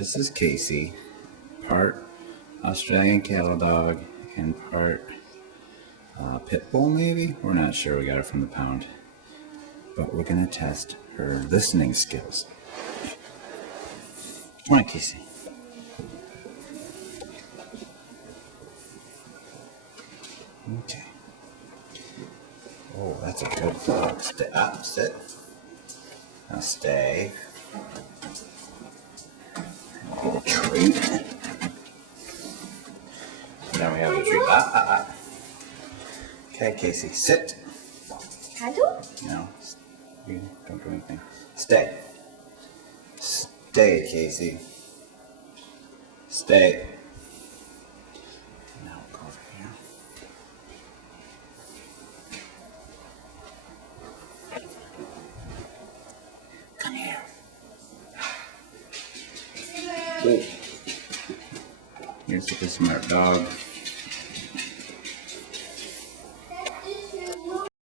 This is Casey, part Australian cattle dog and part pit bull maybe? We're not sure, we got her from the pound. But we're gonna test her listening skills. Come on, Casey. Okay. Oh, that's a good dog. Stay up, sit. Now stay. Get a treat. Now we have a treat. Okay, Casey, sit. Can I do? No, you don't do anything. Stay. Stay, Casey. Stay. Now go over here. Come here. Wait. You're such a smart dog.